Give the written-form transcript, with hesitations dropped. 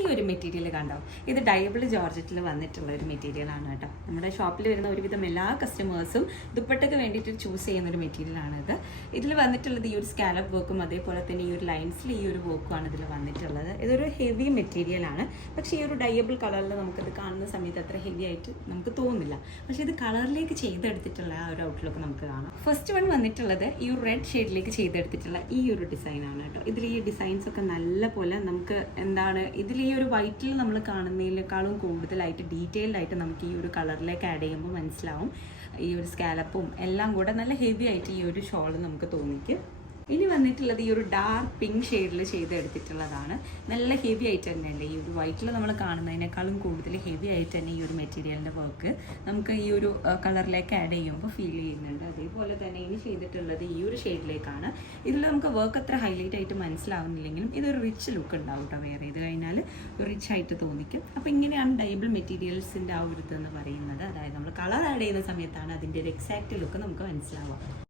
ഈ ഒരു മെറ്റീരിയൽ കണ്ടോ, ഇത് ഡയബിൾ ജോർജറ്റിൽ വന്നിട്ടുള്ള ഒരു മെറ്റീരിയലാണ് കേട്ടോ. നമ്മുടെ ഷോപ്പിൽ വരുന്ന ഒരുവിധം എല്ലാ കസ്റ്റമേഴ്സും ദുപ്പട്ടയ്ക്ക് വേണ്ടിയിട്ട് ചൂസ് ചെയ്യുന്ന ഒരു മെറ്റീരിയലാണ് ഇത്. ഇതിൽ വന്നിട്ടുള്ളത് ഈ ഒരു സ്കാലപ്പ് വർക്കും അതേപോലെ തന്നെ ഈ ഒരു ലൈൻസിൽ ഈ ഒരു വർക്കുമാണ് ഇതിൽ വന്നിട്ടുള്ളത്. ഇതൊരു ഹെവി മെറ്റീരിയലാണ്, പക്ഷേ ഈ ഒരു ഡയബിൾ കളറിൽ നമുക്കത് കാണുന്ന സമയത്ത് അത്ര ഹെവി ആയിട്ട് നമുക്ക് തോന്നില്ല. പക്ഷേ ഇത് കളറിലേക്ക് ചെയ്തെടുത്തിട്ടുള്ള ആ ഒരു ഔട്ട്ലുക്ക് നമുക്ക് കാണാം. ഫസ്റ്റ് വൺ വന്നിട്ടുള്ളത് ഈ ഒരു റെഡ് ഷെയ്ഡിലേക്ക് ചെയ്തെടുത്തിട്ടുള്ള ഈ ഒരു ഡിസൈനാണ് കേട്ടോ. ഇതിൽ ഈ ഡിസൈൻസ് ഒക്കെ നല്ല പോലെ നമുക്ക് എന്താണ് ഇതിൽ ഈ ഒരു വൈറ്റിൽ നമ്മൾ കാണുന്നതിനേക്കാളും കൂടുതലായിട്ട് ഡീറ്റെയിൽഡ് ആയിട്ട് നമുക്ക് ഈ ഒരു കളറിലേക്ക് ആഡ് ചെയ്യുമ്പോൾ മനസ്സിലാവും. ഈ ഒരു സ്കാലപ്പും എല്ലാം കൂടെ നല്ല ഹെവി ആയിട്ട് ഈ ഒരു ഷോൾ നമുക്ക് തോന്നിക്കും. ഇനി വന്നിട്ടുള്ളത് ഈ ഒരു ഡാർക്ക് പിങ്ക് ഷെയ്ഡിൽ ചെയ്തെടുത്തിട്ടുള്ളതാണ്. നല്ല ഹെവി ആയിട്ട് തന്നെയല്ലേ, ഈ ഒരു വൈറ്റിൽ നമ്മൾ കാണുന്നതിനേക്കാളും കൂടുതൽ ഹെവി ആയിട്ട് തന്നെ ഈ ഒരു മെറ്റീരിയലിൻ്റെ വർക്ക് നമുക്ക് ഈ ഒരു കളറിലേക്ക് ആഡ് ചെയ്യുമ്പോൾ ഫീൽ ചെയ്യുന്നുണ്ട്. അതേപോലെ തന്നെ ഇനി ചെയ്തിട്ടുള്ളത് ഈ ഒരു ഷെയ്ഡിലേക്കാണ്. ഇതിൽ നമുക്ക് വർക്ക് അത്ര ഹൈലൈറ്റ് ആയിട്ട് മനസ്സിലാവുന്നില്ലെങ്കിലും ഇതൊരു റിച്ച് ലുക്ക് ഉണ്ടാവും കേട്ടോ. വെയർ ചെയ്ത് കഴിഞ്ഞാൽ ഒരു റിച്ച് ആയിട്ട് തോന്നിക്കും. അപ്പോൾ ഇങ്ങനെയാണ് ഡയബിൾ മെറ്റീരിയൽസിൻ്റെ ആ ഒരു ഇതെന്ന് പറയുന്നത്. അതായത് നമ്മൾ കളർ ആഡ് ചെയ്യുന്ന സമയത്താണ് അതിൻ്റെ ഒരു എക്സാക്റ്റ് ലുക്ക് നമുക്ക് മനസ്സിലാവുക.